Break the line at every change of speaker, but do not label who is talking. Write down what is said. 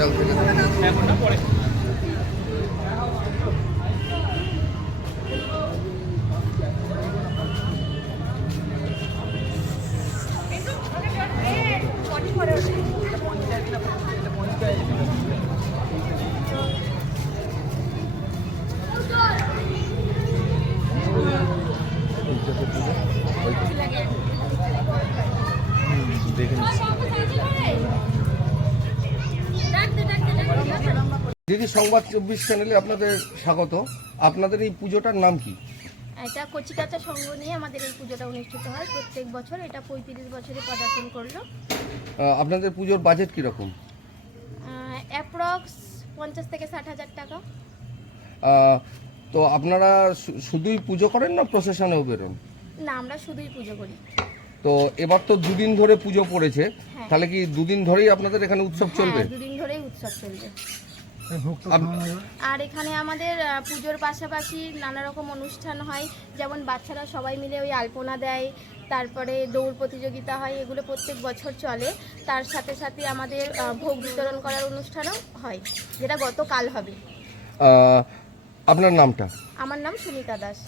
ইয়াল থেকে। দেখে নিচ্ছি। দিদি সংবাদ চব্বিশ চ্যানেলে আপনাদের স্বাগত। আপনাদের এই পুজোটার নাম কি?
এটা কচিকাচা সঙ্গ নিয়ে আমাদের এই পুজোটা অনুষ্ঠিত হয়। প্রত্যেক বছর এটা পঁয়ত্রিশ বছরে পদার্পণ করল।
আপনাদের পুজোর বাজেট কীরকম?
অ্যাপ্রক্স পঞ্চাশ থেকে ষাট হাজার টাকা।
তো আপনারা শুধুই পুজো করেন না প্রসেশনেও বেরোন?
না আমরা শুধুই পুজো করি।
তো এবার তো দুদিন ধরে পুজো পড়েছে।
হ্যাঁ।
তাহলে কি দুদিন ধরেই আপনাদের এখানে উৎসব চলবে?
হ্যাঁ দুদিন ধরেই উৎসব চলবে। আর এখানে আমাদের পুজোর পাশাপাশি নানা রকম অনুষ্ঠান হয়। যেমন বাচ্চারা সবাই মিলে ওই আলপনা দেয় তারপরে দৌড় প্রতিযোগিতা হয় এগুলো প্রত্যেক বছর চলে। তার সাথে সাথে আমাদের ভোগ বিতরণ করার অনুষ্ঠানও হয় যেটা গতকাল হবে।
আপনার নামটা?
আমার নাম সুমিতা দাস।